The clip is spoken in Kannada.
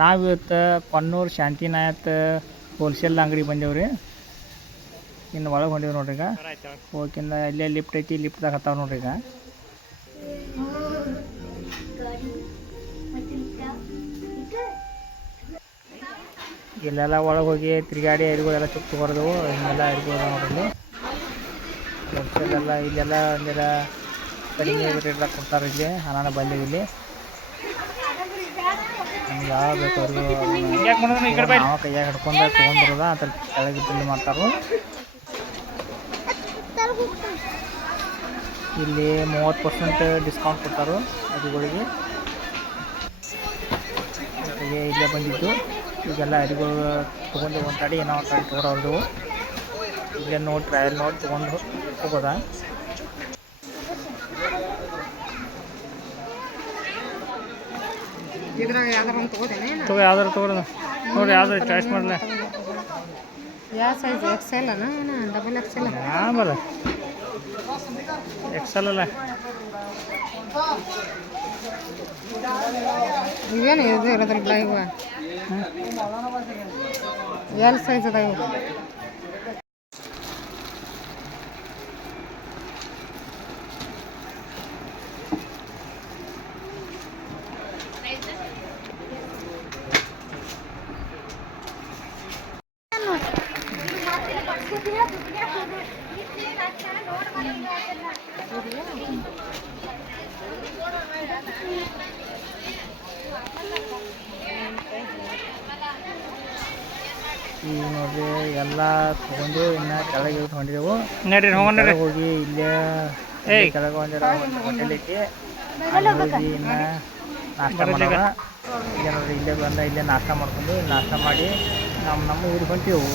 ನಾವಿವತ್ತು ಕೊನ್ನೂರು ಶಾಂತಿನಾಯತ್ ಹೋಲ್ಸೇಲ್ ಅಂಗಡಿ ಬಂದೇವ್ರಿ. ಇನ್ನು ಒಳಗೆ ಹೊಂಡೀವಿ ನೋಡ್ರಿ. ಈಗ ಹೋಗಿಂದ ಇಲ್ಲೇ ಲಿಫ್ಟ್ ಐತಿ, ಲಿಫ್ಟ್ದಾಗ ಹತ್ತಾವ ನೋಡ್ರಿ. ಈಗ ಇಲ್ಲೆಲ್ಲ ಒಳಗೆ ಹೋಗಿ ತಿರುಗಾಡಿ ಅರಿಗಳೆಲ್ಲ ಚುಕ್ ತೊಗೊರ್ದವು. ಹಿಂಗೆಲ್ಲ ಅರಿಗಳು ನೋಡ್ರಿ. ಹೋಲ್ಸೇಲ್ ಎಲ್ಲ ಇಲ್ಲೆಲ್ಲ ಒಂದೆಲ್ಲ ಕಡಿಮೆ ರೇಟ್ದಾಗ ಕೊಡ್ತಾರೆ. ಇಲ್ಲಿ ಹಣನ ಬಂದೇವಿ. ಇಲ್ಲಿ ನಮ್ಗೆ ಯಾವ ಬೇಕು ಅವ್ರಿಗೂ ನಾವು ಕೈಯಾಗ ಹಿಡ್ಕೊಂಡು ತೊಗೊಂಡ್ಬರೋದ ಅದ್ರ ಕೆಳಗೆ ಬಿಲ್ ಮಾಡ್ತಾರೆ. ಇಲ್ಲಿ 30% ಡಿಸ್ಕೌಂಟ್ ಕೊಡ್ತಾರೆ ಅರಿಗಳಿಗೆ. ಇಲ್ಲೇ ಬಂದಿದ್ದು ಈಗೆಲ್ಲ ಅರಿಗಳು ತೊಗೊಂಡು ಒಂದು ಗಾಡಿ ಏನೋ ಒಂದು ಗಾಡಿ ತೊಗೊಳೋದು. ಇಲ್ಲೇ ನೋಡಿ ಟ್ರಯಲ್ ನೋಡಿ ತೊಗೊಂಡು ಹೋಗೋದಾ. ತಗೋ ಯಾವ್ದಾರು ತೊಗೊಳೋದು ನೋಡಿ, ಯಾವ್ದಾರು ಚಾಯ್ಸ್ ಮಾಡಲ. ಯಾವ ಸೈಜ್ ಎಕ್ಸೆಲ್ ಅಣ್ಣ, ಡಬಲ್ ಎಕ್ಸೆಲ್? ಹಾಂ ಬರ ಎಕ್ಸೆಲ್ ಅಲ್ಲ. ಇವೇನು ಇದು ಇರೋದಿಲ್ಲ ಇವ ಎಲ್ ಸೈಜ್ ಅದ ಇವು? ಈಗ ನೋಡ್ರಿ ಎಲ್ಲ ತೊಗೊಂಡು ಇನ್ನು ಕೆಳಗೆ ಹೊಂಟಿದೆವು. ನಡ್ರಿ ಹೋಗಿ ಇಲ್ಲೇ ಕೆಳಗೆ ಒಂದಿರ ಹೋಟೆಲ್ ಐತಿ, ಅಲ್ಲಿ ಹೋಗಿ ಇನ್ನು ನಾಷ್ಟ ಮಾಡೋಣ. ಈಗ ನೋಡ್ರಿ ಇಲ್ಲೇ ಬಂದ ಇಲ್ಲೇ ನಾಷ್ಟ ಮಾಡ್ಕೊಂಡು ನಾಷ್ಟ ಮಾಡಿ ನಮ್ಮ ಊರಿಗೆ ಹೊಂಟೀವು.